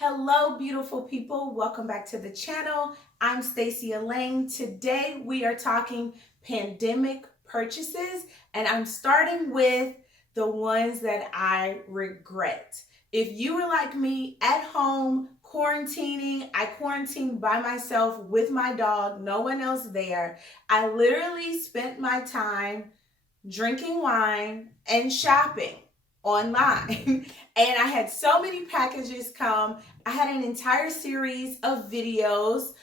Hello, beautiful people. Welcome back to the channel. I'm Stacey Elaine. Today we are talking pandemic purchases, and I'm starting with the ones that I regret. If you were like me at home quarantining, I quarantined by myself with my dog, no one else there. I literally spent my time drinking wine and shopping online. And I had so many packages come. I had an entire series of videos,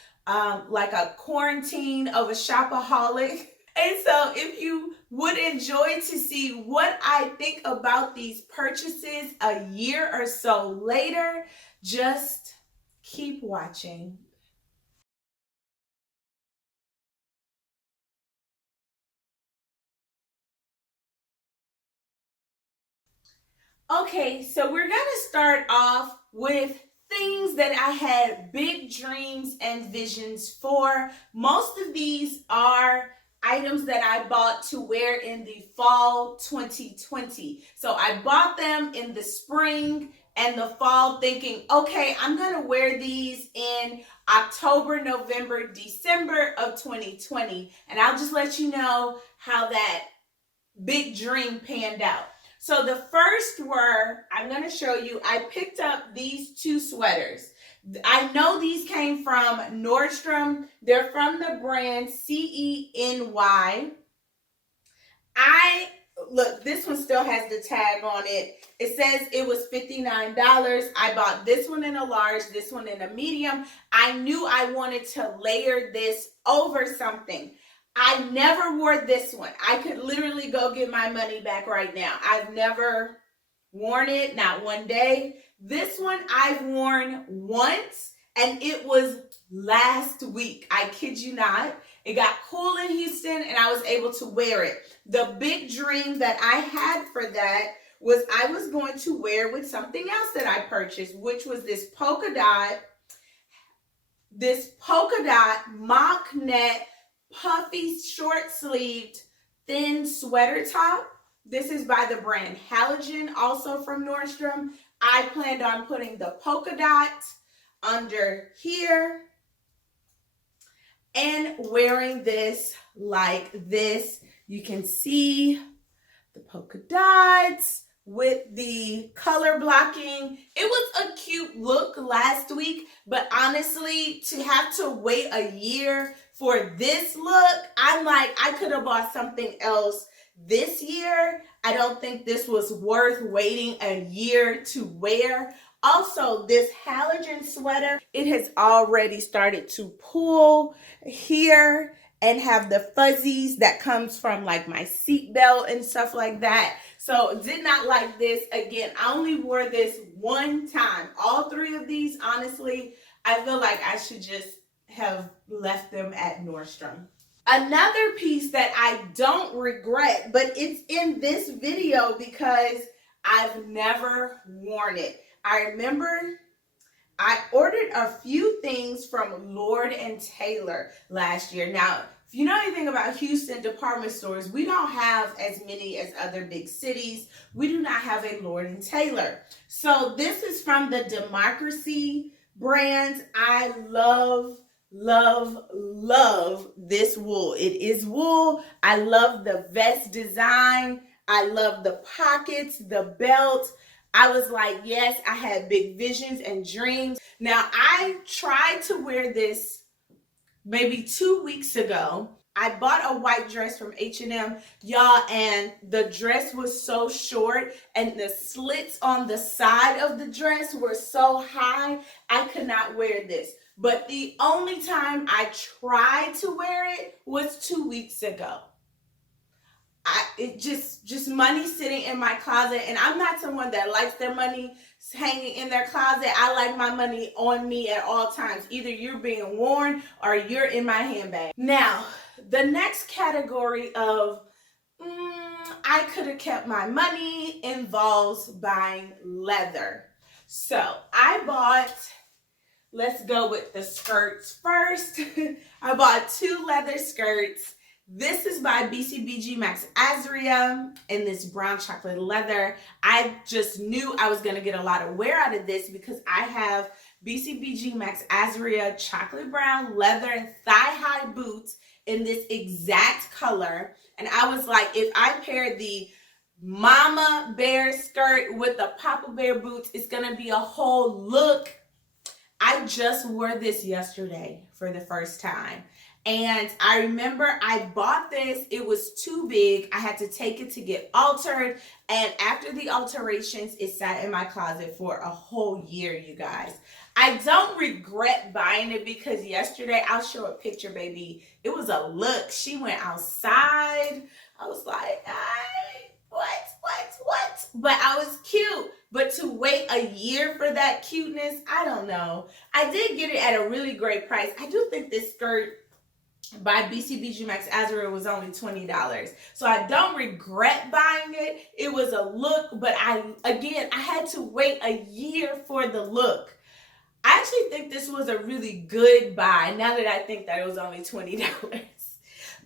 like a quarantine of a shopaholic. And so if you would enjoy to see what I think about these purchases a year or so later, just keep watching. Okay, so we're gonna start off with things that I had big dreams and visions for. Most of these are items that I bought to wear in the fall 2020. So I bought them in the spring and the fall thinking, okay, I'm gonna wear these in October, November, December of 2020. And I'll just let you know how that big dream panned out. So the first I'm going to show you, I picked up these two sweaters. I know these came from Nordstrom. They're from the brand CENY. Look, this one still has the tag on it. It says it was $59. I bought this one in a large, this one in a medium. I knew I wanted to layer this over something. I never wore this one. I could literally go get my money back right now. I've never worn it, not one day. This one I've worn once, and it was last week. I kid you not. It got cool in Houston, and I was able to wear it. The big dream that I had for that was I was going to wear with something else that I purchased, which was this polka dot mock net puffy short-sleeved thin sweater top. This is by the brand Halogen, also from Nordstrom. I planned on putting the polka dot under here and wearing this like this. You can see the polka dots with the color blocking. It was a cute look last week, but honestly, to have to wait a year for this look, I'm like, I could have bought something else this year. I don't think this was worth waiting a year to wear. Also, this Halogen sweater, it has already started to pull here and have the fuzzies that comes from like my seatbelt and stuff like that. So did not like this. Again, I only wore this one time. All three of these, honestly, I feel like I should just have left them at Nordstrom. Another piece that I don't regret, but it's in this video because I've never worn it. I remember I ordered a few things from Lord and Taylor last year. Now, if you know anything about Houston department stores, we don't have as many as other big cities. We do not have a Lord and Taylor. So this is from the Democracy brand. I love this wool. It is wool. I love the vest design. I love the pockets, the belt. I was like, yes, I had big visions and dreams. Now, I tried to wear this maybe 2 weeks ago. I bought a white dress from H&M, y'all, and the dress was so short and the slits on the side of the dress were so high, I could not wear this. But the only time I tried to wear it was 2 weeks ago. It just money sitting in my closet, and I'm not someone that likes their money hanging in their closet. I like my money on me at all times. Either you're being worn or you're in my handbag. Now, the next category of I could have kept my money involves buying leather. So I bought, let's go with the skirts first. I bought 2 leather skirts. This is by BCBG Max Azria in this brown chocolate leather. I just knew I was going to get a lot of wear out of this because I have BCBG Max Azria chocolate brown leather thigh-high boots in this exact color. And I was like, if I pair the Mama Bear skirt with the Papa Bear boots, it's going to be a whole look. I just wore this yesterday for the first time. And I remember I bought this. It was too big. I had to take it to get altered. And after the alterations, it sat in my closet for a whole year, you guys. I don't regret buying it because yesterday, I'll show a picture, baby. It was a look. She went outside. I was like, what? But I was cute. But to wait a year for that cuteness, I don't know. I did get it at a really great price. I do think this skirt by BCBG Max Azria was only $20. So I don't regret buying it. It was a look, but I had to wait a year for the look. I actually think this was a really good buy now that I think that it was only $20.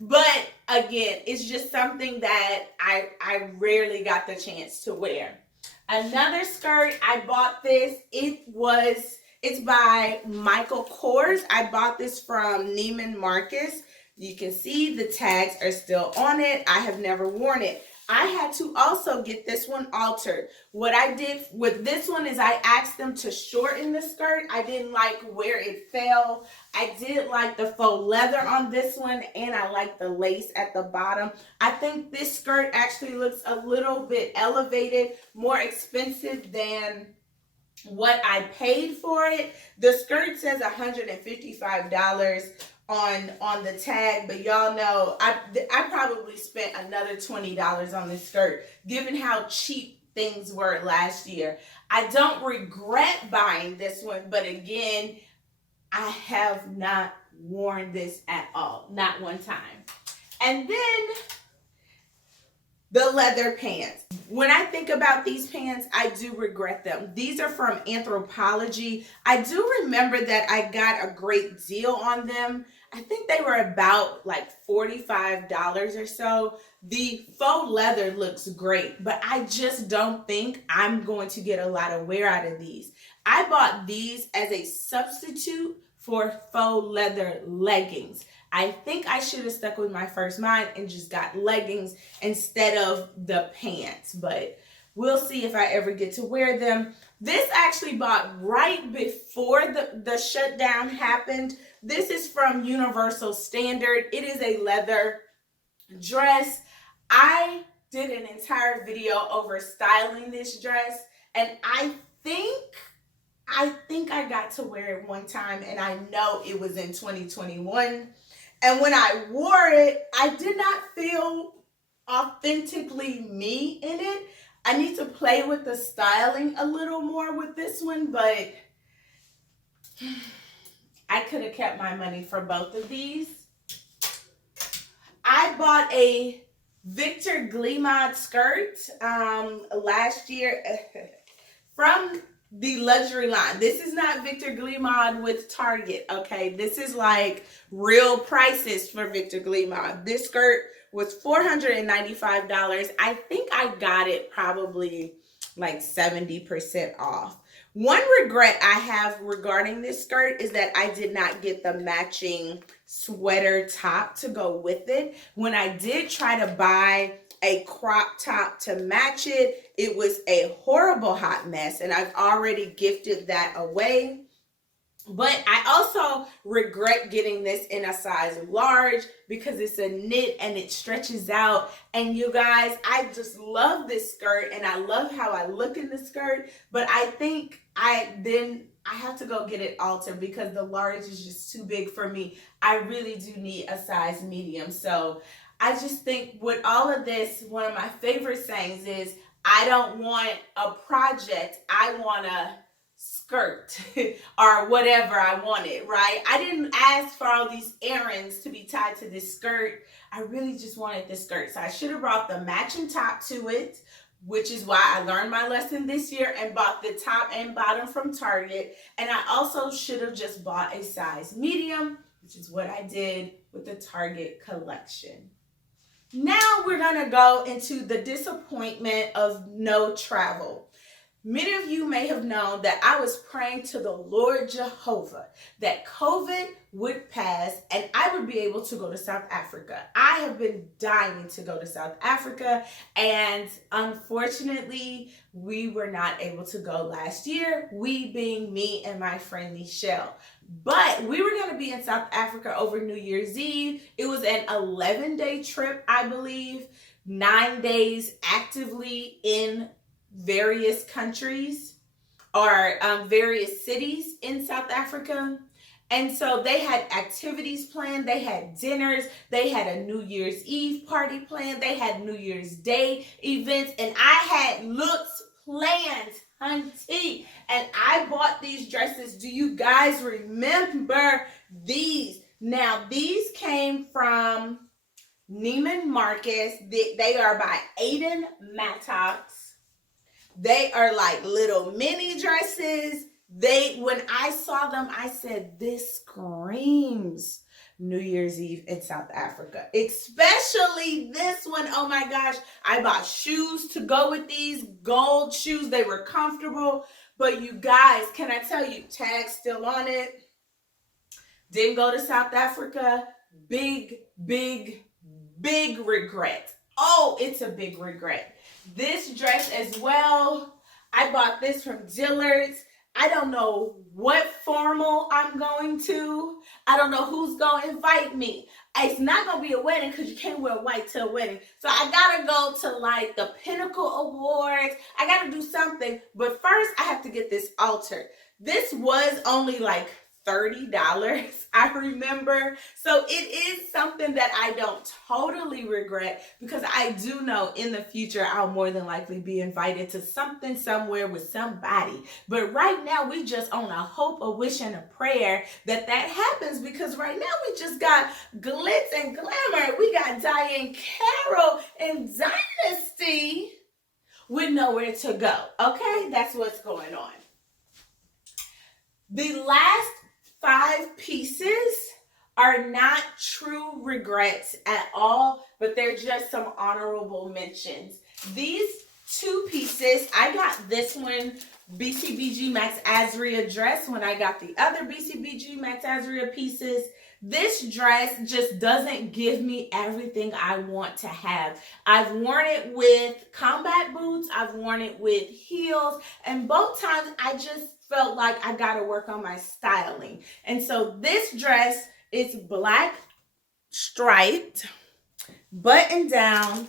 But again, it's just something that I rarely got the chance to wear. Another skirt, I bought this. It's by Michael Kors. I bought this from Neiman Marcus. You can see the tags are still on it. I have never worn it. I had to also get this one altered. What I did with this one is I asked them to shorten the skirt. I didn't like where it fell. I did like the faux leather on this one, and I like the lace at the bottom. I think this skirt actually looks a little bit elevated, more expensive than what I paid for it. The skirt says $155 on the tag, but y'all know I probably spent another $20 on this skirt given how cheap things were last year. I don't regret buying this one, but again, I have not worn this at all, not one time. And then the leather pants. When I think about these pants, I do regret them. These are from Anthropologie. I do remember that I got a great deal on them. I think they were about like $45 or so. The faux leather looks great, but I just don't think I'm going to get a lot of wear out of these. I bought these as a substitute for faux leather leggings. I think I should have stuck with my first mind and just got leggings instead of the pants, but we'll see if I ever get to wear them. This actually bought right before the shutdown happened. This is from Universal Standard. It is a leather dress. I did an entire video over styling this dress, and I think I got to wear it one time, and I know it was in 2021. And when I wore it, I did not feel authentically me in it. I need to play with the styling a little more with this one, but I could have kept my money for both of these. I bought a Victor Glimad skirt last year from the luxury line. This is not Victor Glimad with Target, okay? This is like real prices for Victor Glimad. This skirt was $495. I think I got it probably like 70% off. One regret I have regarding this skirt is that I did not get the matching sweater top to go with it. When I did try to buy a crop top to match it, it was a horrible hot mess, and I've already gifted that away. But I also regret getting this in a size large because it's a knit and it stretches out. And you guys, I just love this skirt and I love how I look in the skirt. But I think I have to go get it altered because the large is just too big for me. I really do need a size medium. So I just think with all of this, one of my favorite sayings is, I don't want a project, I want a skirt or whatever I wanted, right? I didn't ask for all these errands to be tied to this skirt. I really just wanted this skirt. So I should have brought the matching top to it, which is why I learned my lesson this year and bought the top and bottom from Target. And I also should have just bought a size medium, which is what I did with the Target collection. Now we're gonna go into the disappointment of no travel. Many of you may have known that I was praying to the Lord Jehovah that COVID would pass and I would be able to go to South Africa. I have been dying to go to South Africa, and unfortunately, we were not able to go last year, we being me and my friend Michelle. But we were going to be in South Africa over New Year's Eve. It was an 11-day trip, I believe, 9 days actively in various countries or various cities in South Africa. And so they had activities planned, they had dinners, they had a New Year's Eve party planned, they had New Year's Day events, and I had looks planned, hunty. And I bought these dresses. Do you guys remember these? Now, these came from Neiman Marcus. They are by Aiden Mattox. They are like little mini dresses. When I saw them, I said, this screams New Year's Eve in South Africa. Especially this one. Oh my gosh. I bought shoes to go with these, gold shoes. They were comfortable. But you guys, can I tell you, tag still on it. Didn't go to South Africa. Big, big, big regret. Oh, it's a big regret. This dress as well, I bought this from Dillard's. I don't know what formal I'm going to. I don't know who's going to invite me. It's not going to be a wedding because you can't wear white to a wedding. So I got to go to like the Pinnacle Awards. I got to do something. But first, I have to get this altered. This was only like $30, I remember. So it is something that I don't totally regret, because I do know in the future I'll more than likely be invited to something somewhere with somebody. But right now we just on a hope, a wish, and a prayer that that happens, because right now we just got glitz and glamour. We got Diane Carroll and Dynasty with nowhere to go. Okay, that's what's going on. The last 5 pieces are not true regrets at all, but they're just some honorable mentions. These 2 pieces, I got this one, BCBG Max Azria dress, when I got the other BCBG Max Azria pieces. This dress just doesn't give me everything I want to have. I've worn it with combat boots, I've worn it with heels, and both times I just felt like I gotta work on my styling. And so this dress is black striped, button down,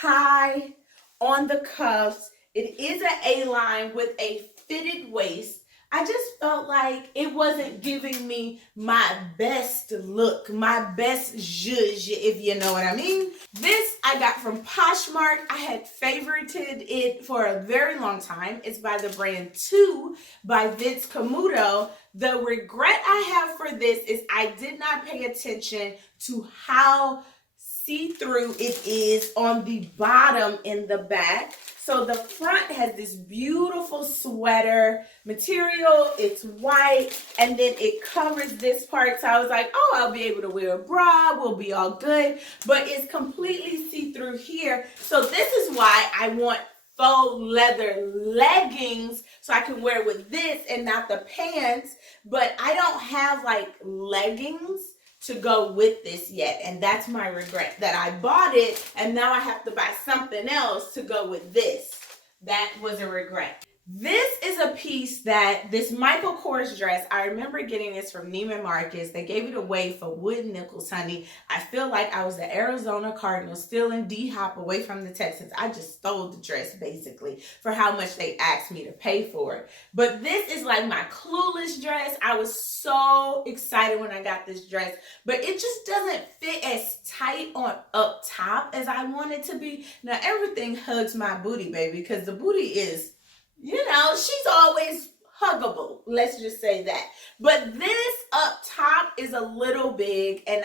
tie on the cuffs. It is an A-line with a fitted waist. I just felt like it wasn't giving me my best look, my best zhuzh, if you know what I mean. This I got from Poshmark. I had favorited it for a very long time. It's by the brand 2 by Vince Camuto. The regret I have for this is I did not pay attention to how see-through it is on the bottom in the back. So the front has this beautiful sweater material. It's white, and then it covers this part. So I was like, oh, I'll be able to wear a bra. We'll be all good. But it's completely see-through here. So this is why I want faux leather leggings so I can wear with this and not the pants. But I don't have like leggings to go with this yet, and that's my regret, that I bought it and now I have to buy something else to go with this. That was a regret. This is a piece that, this Michael Kors dress, I remember getting this from Neiman Marcus. They gave it away for wood nickels, honey. I feel like I was the Arizona Cardinals stealing D-Hop away from the Texans. I just stole the dress, basically, for how much they asked me to pay for it. But this is like my Clueless dress. I was so excited when I got this dress, but it just doesn't fit as tight on up top as I want it to be. Now, everything hugs my booty, baby, because the booty is, you know, she's always huggable. Let's just say that. But this up top is a little big, and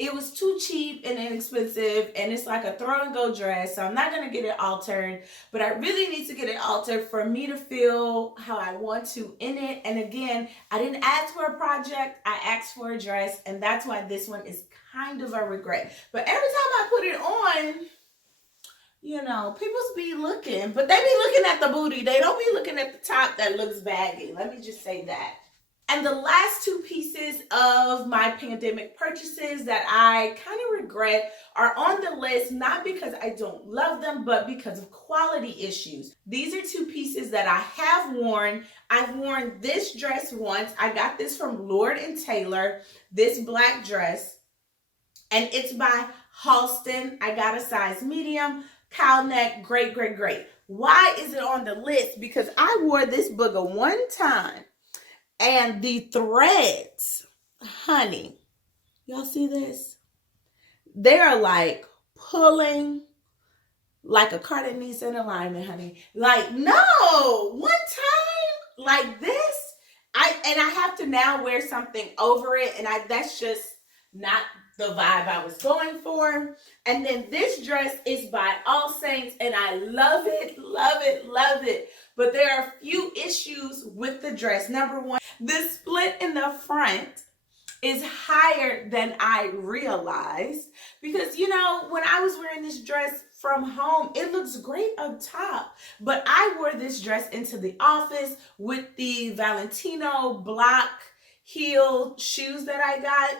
it was too cheap and inexpensive, and it's like a throw and go dress, so I'm not going to get it altered, but I really need to get it altered for me to feel how I want to in it. And again, I didn't ask for a project, I asked for a dress, and that's why this one is kind of a regret. But every time I put it on, you know, people be looking, but they be looking at the booty. They don't be looking at the top that looks baggy. Let me just say that. And the last two pieces of my pandemic purchases that I kind of regret are on the list, not because I don't love them, but because of quality issues. These are two pieces that I have worn. I've worn this dress once. I got this from Lord & Taylor, this black dress, and it's by Halston. I got a size medium, cowl neck, great, great, great. Why is it on the list? Because I wore this booger one time. And the threads, honey, y'all see this? They're like pulling like a car that needs an alignment, honey. Like, no, one time like this, I have to now wear something over it, and that's just not the vibe I was going for. And then this dress is by All Saints, and I love it, love it, love it. But there are a few issues with the dress. Number one, the split in the front is higher than I realized, because, you know, when I was wearing this dress from home, it looks great up top, but I wore this dress into the office with the Valentino block heel shoes that I got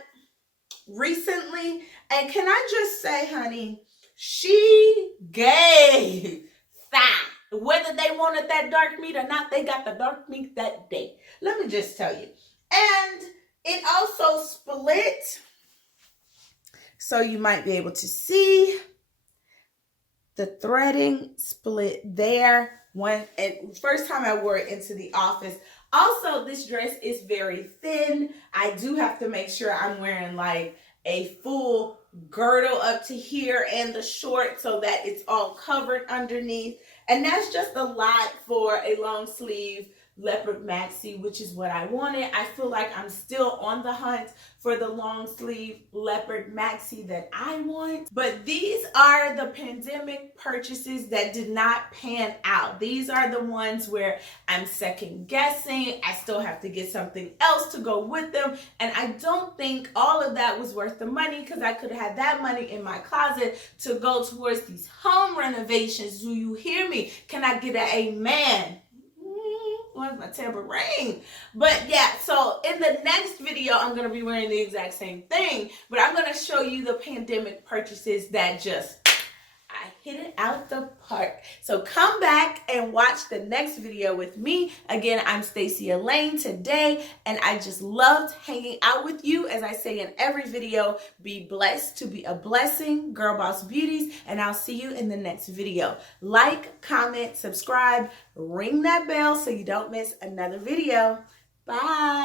recently, and can I just say, honey, she gave thigh. Whether they wanted that dark meat or not, they got the dark meat that day. Let me just tell you. And it also split, so you might be able to see the threading split there. First time I wore it into the office. Also, this dress is very thin. I do have to make sure I'm wearing like a full girdle up to here and the short so that it's all covered underneath. And that's just a lot for a long sleeve leopard maxi, which is what I wanted. I feel like I'm still on the hunt for the long sleeve leopard maxi that I want. But these are the pandemic purchases that did not pan out. These are the ones where I'm second guessing. I still have to get something else to go with them. And I don't think all of that was worth the money, because I could have had that money in my closet to go towards these home renovations. Do you hear me? Can I get an amen? Where's my tambourine? But yeah, so in the next video, I'm going to be wearing the exact same thing, but I'm going to show you the pandemic purchases that I hit it out the park. So come back and watch the next video with me. Again, I'm Stacey Elaine today, and I just loved hanging out with you. As I say in every video, be blessed to be a blessing, Girl Boss Beauties, and I'll see you in the next video. Like, comment, subscribe, ring that bell so you don't miss another video. Bye.